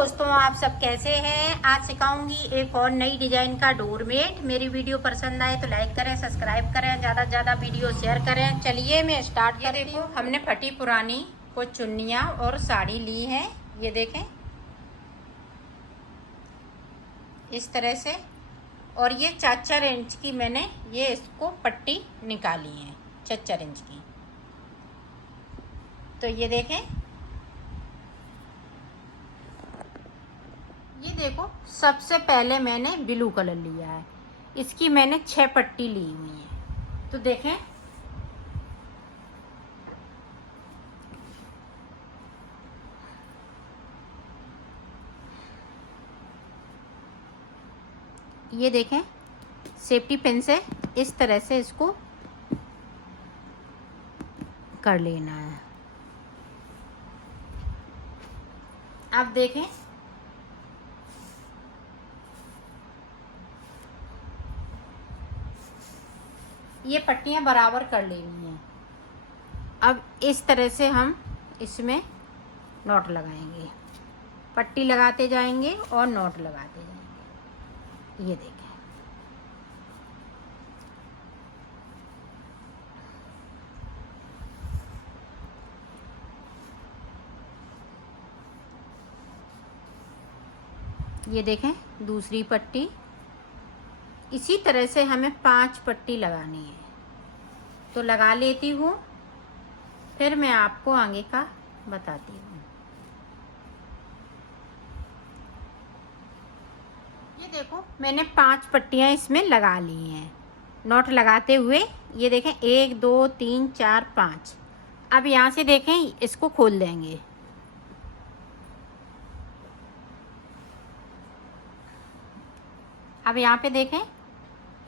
दोस्तों, आप सब कैसे हैं। आज सिखाऊंगी एक और नई डिजाइन का डोरमेट। मेरी वीडियो पसंद आए तो लाइक करें, सब्सक्राइब करें, ज़्यादा से ज़्यादा वीडियो शेयर करें। चलिए मैं स्टार्ट करती हूँ। हमने फटी पुरानी कुछ चुन्नियाँ और साड़ी ली है, ये देखें इस तरह से। और ये 4-4 इंच की मैंने ये इसको पट्टी निकाली है, 4-4 इंच की। तो ये देखें, ये देखो सबसे पहले मैंने ब्लू कलर लिया है, इसकी मैंने 6 पट्टी ली हुई है। तो देखें ये देखें, सेफ्टी पिन से इस तरह से इसको कर लेना है। अब देखें ये पट्टियां बराबर कर लेनी है। अब इस तरह से हम इसमें नॉट लगाएंगे, पट्टी लगाते जाएंगे और नॉट लगाते जाएंगे। ये देखें, ये देखें दूसरी पट्टी। इसी तरह से हमें 5 पट्टी लगानी है। तो लगा लेती हूँ, फिर मैं आपको आगे का बताती हूँ। ये देखो मैंने 5 पट्टियाँ इसमें लगा ली हैं नॉट लगाते हुए। ये देखें 1 2 3 4 5। अब यहाँ से देखें इसको खोल देंगे। अब यहाँ पे देखें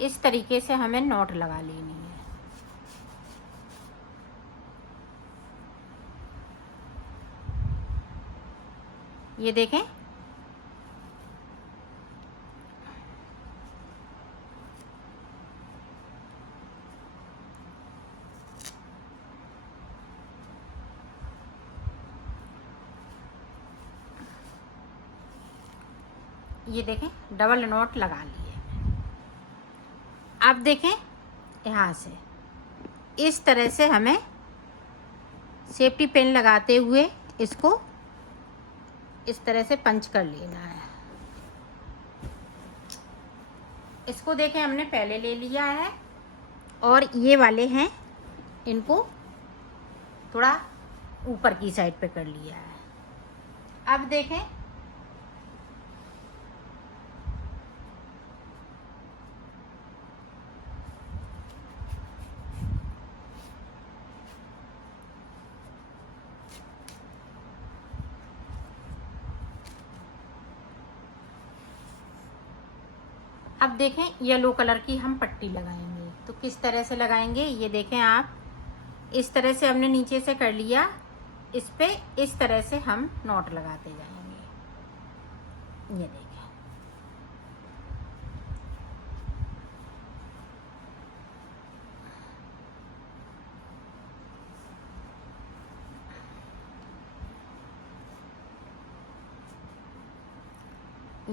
इस तरीके से हमें नॉट लगा लेनी है। ये देखें, ये देखें डबल नॉट लगा लिए। अब देखें यहाँ से इस तरह से हमें सेफ्टी पिन लगाते हुए इसको इस तरह से पंच कर लेना है। इसको देखें हमने पहले ले लिया है और ये वाले हैं, इनको थोड़ा ऊपर की साइड पे कर लिया है। अब देखें अब देखें येलो कलर की हम पट्टी लगाएंगे। तो किस तरह से लगाएंगे ये देखें आप, इस तरह से हमने नीचे से कर लिया, इस पे इस तरह से हम नॉट लगाते जाएंगे। ये देखें,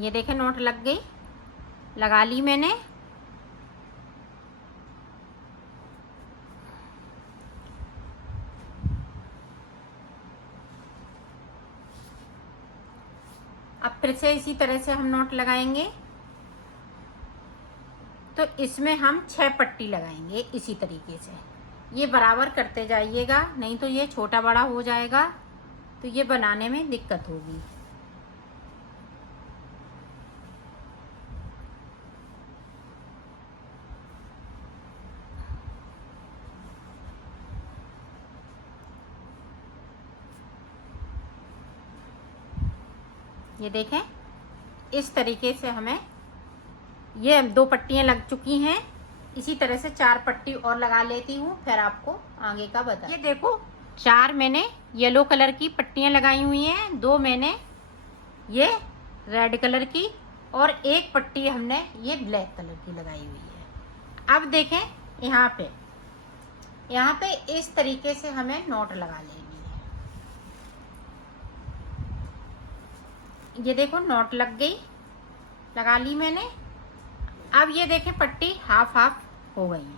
ये देखें नॉट लग गई, लगा ली मैंने। अब फिर से इसी तरह से हम नॉट लगाएंगे। तो इसमें हम 6 पट्टी लगाएंगे इसी तरीके से। ये बराबर करते जाइएगा, नहीं तो ये छोटा बड़ा हो जाएगा, तो ये बनाने में दिक्कत होगी। ये देखें इस तरीके से हमें ये 2 पट्टियाँ लग चुकी हैं। इसी तरह से 4 पट्टी और लगा लेती हूँ, फिर आपको आगे का बता। ये देखो 4 मैंने येलो कलर की पट्टियाँ लगाई हुई हैं, 2 मैंने ये रेड कलर की और 1 पट्टी हमने ये ब्लैक कलर की लगाई हुई है। अब देखें यहाँ पे इस तरीके से हमें नॉट लगा लेनी है। ये देखो नॉट लग गई, लगा ली मैंने। अब ये देखें पट्टी हाफ हाफ हो गई है।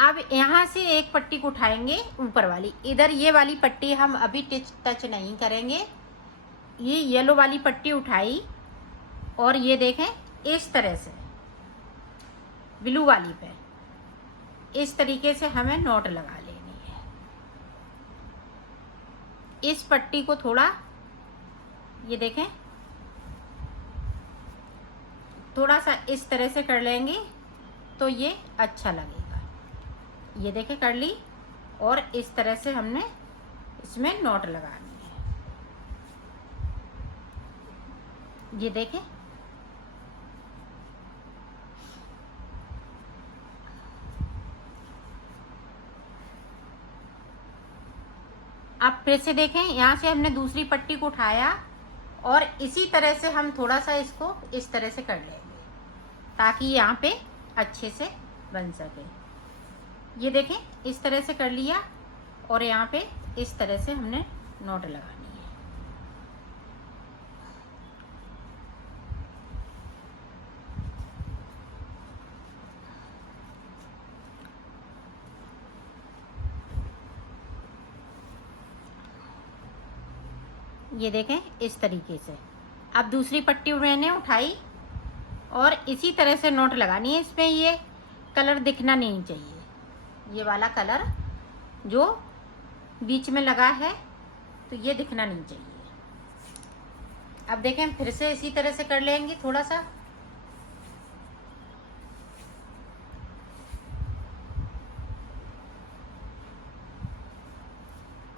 अब यहाँ से एक पट्टी को उठाएंगे ऊपर वाली, इधर ये वाली पट्टी हम अभी टच नहीं करेंगे। ये येलो वाली पट्टी उठाई और ये देखें इस तरह से ब्लू वाली पे इस तरीके से हमें नॉट लगा लेनी है। इस पट्टी को थोड़ा ये देखें थोड़ा सा इस तरह से कर लेंगे तो ये अच्छा लगेगा। ये देखें कर ली और इस तरह से हमने इसमें नॉट लगानी है। ये देखें अब फिर से देखें, यहाँ से हमने दूसरी पट्टी को उठाया और इसी तरह से हम थोड़ा सा इसको इस तरह से कर लेंगे ताकि यहाँ पे अच्छे से बन सके। ये देखें इस तरह से कर लिया और यहाँ पे इस तरह से हमने नॉट लगानी है। ये देखें इस तरीके से। अब दूसरी पट्टी मैंने उठाई और इसी तरह से नॉट लगानी है। इसमें ये कलर दिखना नहीं चाहिए, ये वाला कलर जो बीच में लगा है तो ये दिखना नहीं चाहिए। अब देखें फिर से इसी तरह से कर लेंगे थोड़ा सा।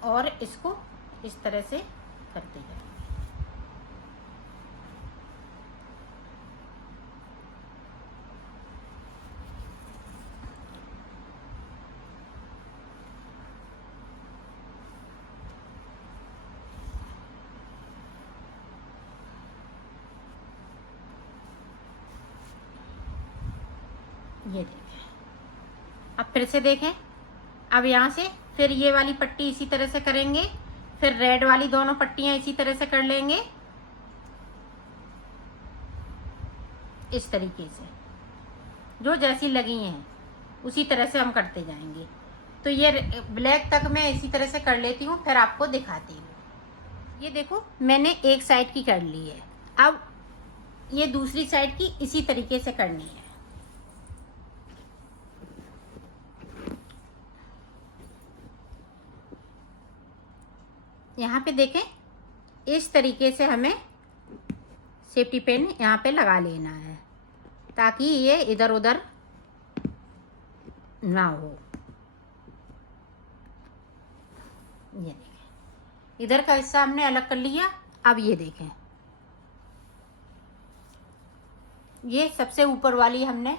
और इसको इस तरह से करते जाएंगे। ये देखें अब फिर से देखें। अब यहाँ से फिर ये वाली पट्टी इसी तरह से करेंगे, फिर रेड वाली दोनों पट्टियां इसी तरह से कर लेंगे इस तरीके से। जो जैसी लगी हैं उसी तरह से हम करते जाएंगे। तो ये ब्लैक तक मैं इसी तरह से कर लेती हूँ, फिर आपको दिखाती हूँ। ये देखो मैंने एक साइड की कर ली है, अब ये दूसरी साइड की इसी तरीके से करनी है। यहाँ पे देखें इस तरीके से हमें सेफ्टी पिन यहाँ पे लगा लेना है ताकि ये इधर उधर ना हो। ये देखें इधर का हिस्सा हमने अलग कर लिया। अब ये देखें ये सबसे ऊपर वाली हमने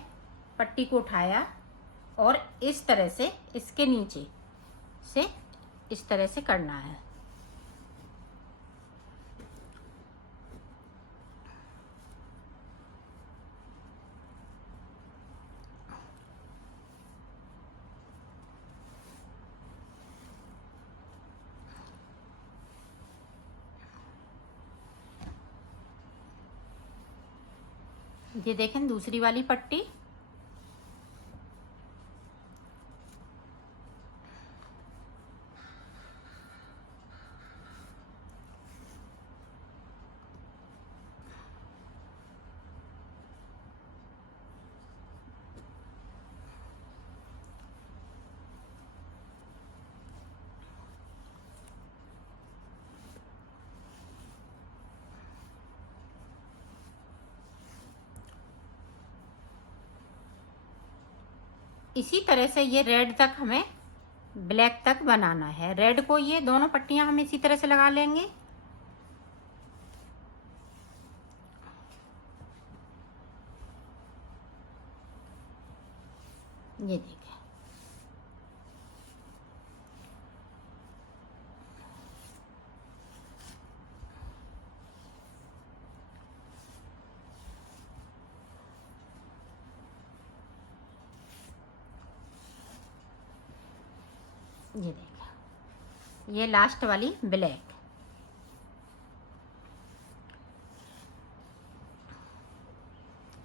पट्टी को उठाया और इस तरह से इसके नीचे से इस तरह से करना है। ये देखें दूसरी वाली पट्टी। इसी तरह से ये रेड तक हमें ब्लैक तक बनाना है। रेड को ये दोनों पट्टियां हम इसी तरह से लगा लेंगे। ये देखिए ये देखिए ये लास्ट वाली ब्लैक।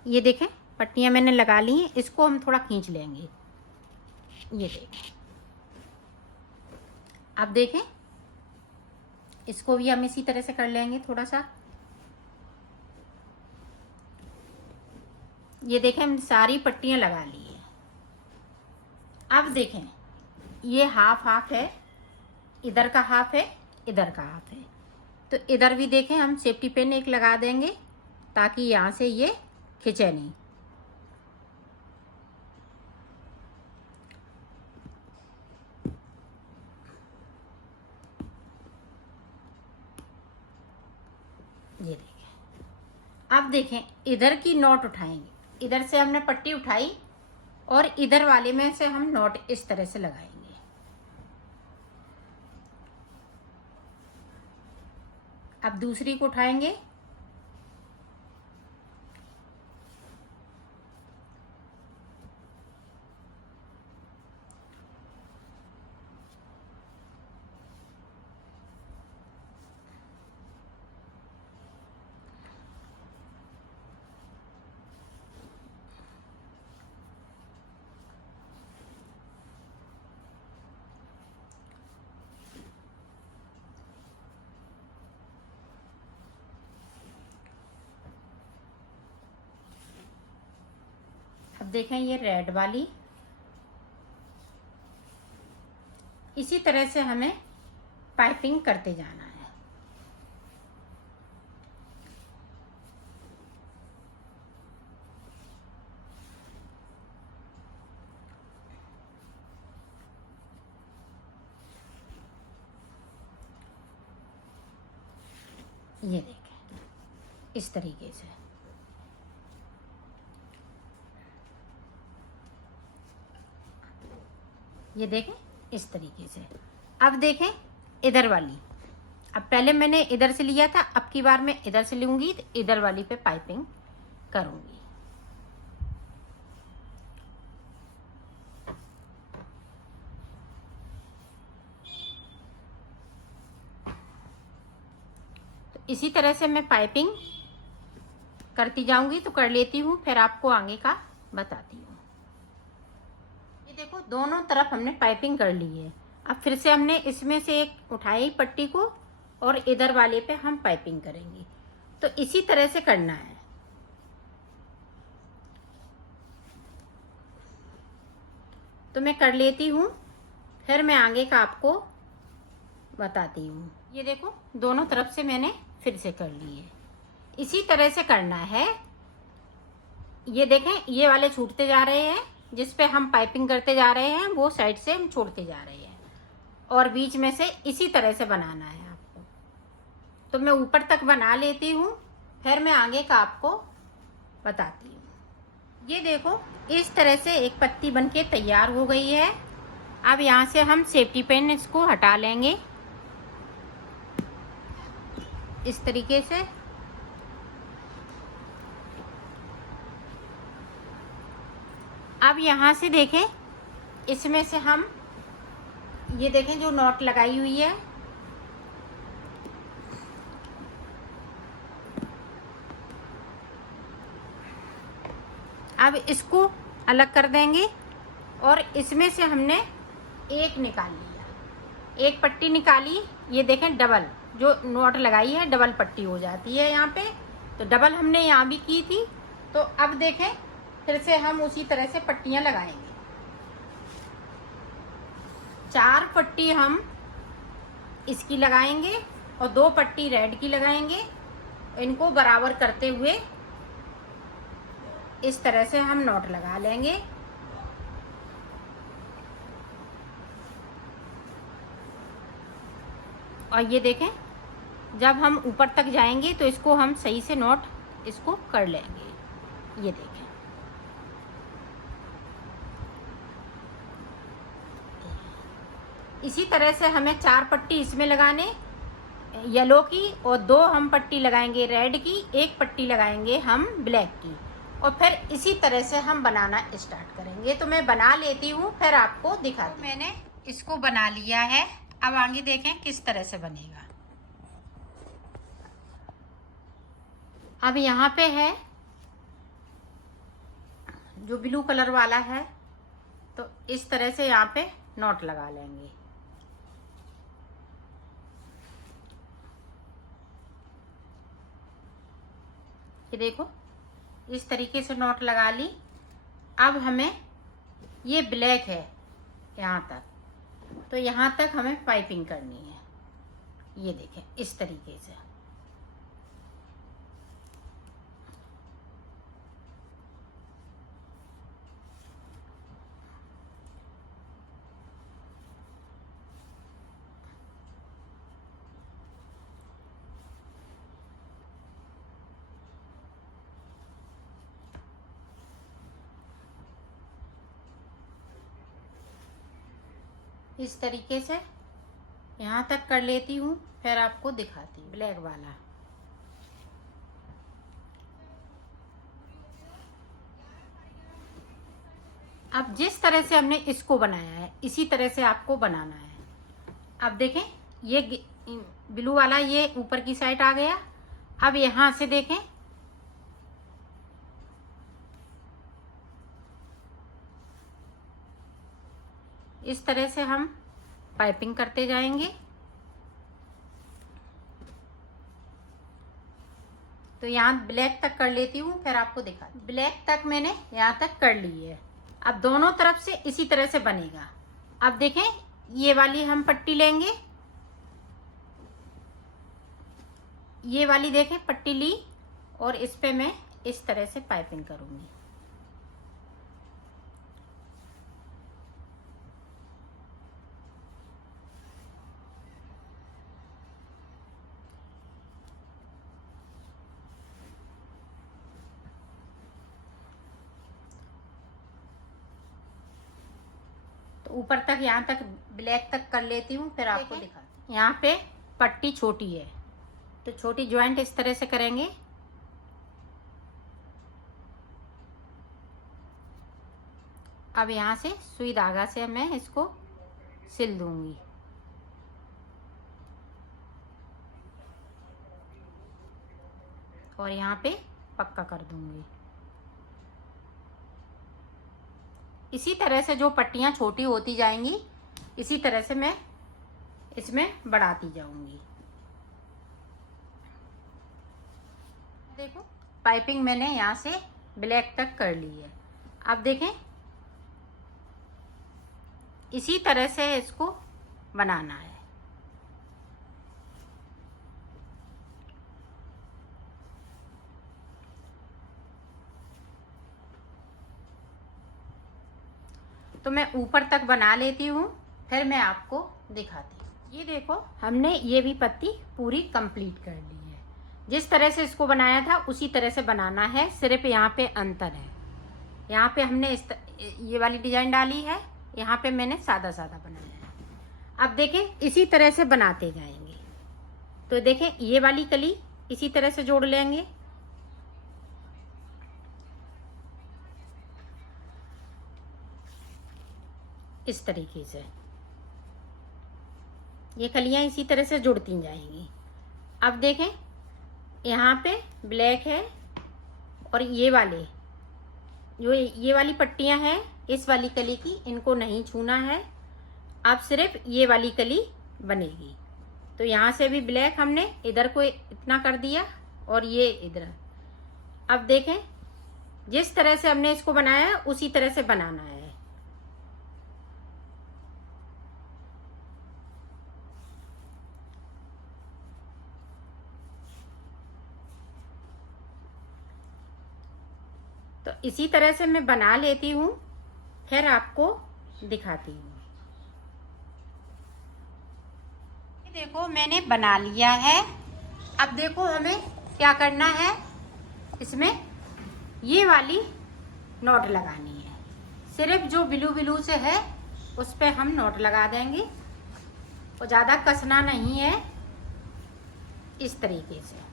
ये देखें पट्टियाँ मैंने लगा ली हैं, इसको हम थोड़ा खींच लेंगे। ये देखें, अब देखें इसको भी हम इसी तरह से कर लेंगे थोड़ा सा। ये देखें हम सारी पट्टियाँ लगा ली है। अब देखें ये हाफ हाफ है, इधर का हाफ है, इधर का हाफ है, तो इधर भी देखें हम सेफ्टी पिन एक लगा देंगे ताकि यहाँ से ये खिंचे नहीं। ये देखें, अब देखें इधर की नॉट उठाएंगे, इधर से हमने पट्टी उठाई और इधर वाले में से हम नॉट इस तरह से लगाएंगे। अब दूसरी को उठाएंगे, अब देखें ये रेड वाली, इसी तरह से हमें पाइपिंग करते जाना है। ये देखें इस तरीके से। ये देखें इस तरीके से। अब देखें इधर वाली, अब पहले मैंने इधर से लिया था, अब की बार मैं इधर से लूँगी तो इधर वाली पे पाइपिंग करूँगी। तो इसी तरह से मैं पाइपिंग करती जाऊँगी, तो कर लेती हूँ फिर आपको आगे का बताती हूँ। ये देखो दोनों तरफ हमने पाइपिंग कर ली है। अब फिर से हमने इसमें से एक उठाई पट्टी को और इधर वाले पे हम पाइपिंग करेंगे, तो इसी तरह से करना है। तो मैं कर लेती हूँ फिर मैं आगे का आपको बताती हूँ। ये देखो दोनों तरफ से मैंने फिर से कर ली है, इसी तरह से करना है। ये देखें ये वाले छूटते जा रहे हैं, जिस पे हम पाइपिंग करते जा रहे हैं वो साइड से हम छोड़ते जा रहे हैं, और बीच में से इसी तरह से बनाना है आपको। तो मैं ऊपर तक बना लेती हूँ फिर मैं आगे का आपको बताती हूँ। ये देखो इस तरह से एक पत्ती बनके तैयार हो गई है। अब यहाँ से हम सेफ्टी पिन इसको हटा लेंगे इस तरीके से। अब यहाँ से देखें इसमें से हम ये देखें जो नॉट लगाई हुई है, अब इसको अलग कर देंगे और इसमें से हमने एक निकाल लिया, एक पट्टी निकाली। ये देखें डबल जो नॉट लगाई है डबल पट्टी हो जाती है यहाँ पे, तो डबल हमने यहाँ भी की थी। तो अब देखें फिर से हम उसी तरह से पट्टियाँ लगाएंगे। 4 पट्टी हम इसकी लगाएंगे और 2 पट्टी रेड की लगाएंगे। इनको बराबर करते हुए इस तरह से हम नॉट लगा लेंगे। और ये देखें जब हम ऊपर तक जाएंगे तो इसको हम सही से नॉट इसको कर लेंगे। ये देखें इसी तरह से हमें 4 पट्टी इसमें लगाने येलो की और 2 हम पट्टी लगाएंगे रेड की, 1 पट्टी लगाएंगे हम ब्लैक की, और फिर इसी तरह से हम बनाना स्टार्ट करेंगे। तो मैं बना लेती हूँ फिर आपको दिखाती हूँ। मैंने इसको बना लिया है, अब आगे देखें किस तरह से बनेगा। अब यहाँ पे है जो ब्लू कलर वाला है, तो इस तरह से यहाँ पे नॉट लगा लेंगे। ये देखो इस तरीके से नॉट लगा ली। अब हमें ये ब्लैक है यहाँ तक, तो यहाँ तक हमें पाइपिंग करनी है। ये देखें इस तरीके से। इस तरीके से यहाँ तक कर लेती हूँ, फिर आपको दिखाती हूँ ब्लैक वाला। अब जिस तरह से हमने इसको बनाया है इसी तरह से आपको बनाना है। अब देखें ये ब्लू वाला ये ऊपर की साइड आ गया। अब यहाँ से देखें इस तरह से हम पाइपिंग करते जाएंगे। तो यहाँ ब्लैक तक कर लेती हूँ, फिर आपको दिखा। ब्लैक तक मैंने यहाँ तक कर ली है। अब दोनों तरफ से इसी तरह से बनेगा। अब देखें ये वाली हम पट्टी लेंगे, ये वाली देखें पट्टी ली, और इस पे मैं इस तरह से पाइपिंग करूँगी। ऊपर तक यहाँ तक ब्लैक तक कर लेती हूँ, फिर आपको दिखाती हूँ। यहाँ पे पट्टी छोटी है तो छोटी ज्वाइंट इस तरह से करेंगे। अब यहाँ से सुई धागा से मैं इसको सिल दूंगी। और यहाँ पे पक्का कर दूंगी। इसी तरह से जो पट्टियाँ छोटी होती जाएंगी, इसी तरह से मैं इसमें बढ़ाती जाऊंगी। देखो पाइपिंग मैंने यहाँ से ब्लैक तक कर ली है। अब देखें इसी तरह से इसको बनाना है। तो मैं ऊपर तक बना लेती हूँ, फिर मैं आपको दिखाती हूँ। ये देखो हमने ये भी पत्ती पूरी कंप्लीट कर ली है। जिस तरह से इसको बनाया था उसी तरह से बनाना है, सिर्फ यहाँ पे अंतर है। यहाँ पे हमने ये वाली डिजाइन डाली है, यहाँ पे मैंने सादा सादा बनाया है। अब देखें इसी तरह से बनाते जाएंगे। तो देखें ये वाली कली इसी तरह से जोड़ लेंगे। इस तरीके से ये कलियां इसी तरह से जुड़ती जाएंगी। अब देखें यहाँ पे ब्लैक है, और ये वाले जो ये वाली पट्टियां हैं इस वाली कली की, इनको नहीं छूना है। अब सिर्फ ये वाली कली बनेगी। तो यहाँ से भी ब्लैक हमने इधर को इतना कर दिया, और ये इधर। अब देखें जिस तरह से हमने इसको बनाया है उसी तरह से बनाना है। तो इसी तरह से मैं बना लेती हूँ, फिर आपको दिखाती हूँ। देखो मैंने बना लिया है। अब देखो हमें क्या करना है, इसमें ये वाली नॉट लगानी है। सिर्फ जो ब्लू ब्लू से है उस पे हम नॉट लगा देंगे, और ज़्यादा कसना नहीं है। इस तरीके से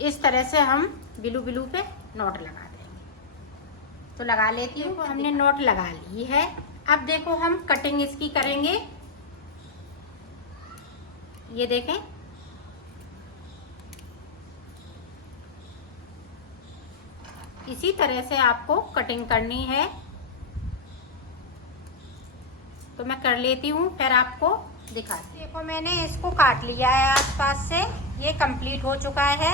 इस तरह से हम ब्लू ब्लू पे नॉट लगा देंगे। तो लगा लेती हूँ। हमने नॉट लगा ली है। अब देखो हम कटिंग इसकी करेंगे। ये देखें इसी तरह से आपको कटिंग करनी है। तो मैं कर लेती हूँ, फिर आपको दिखाती हूँ। देखो मैंने इसको काट लिया है आसपास से, ये कंप्लीट हो चुका है।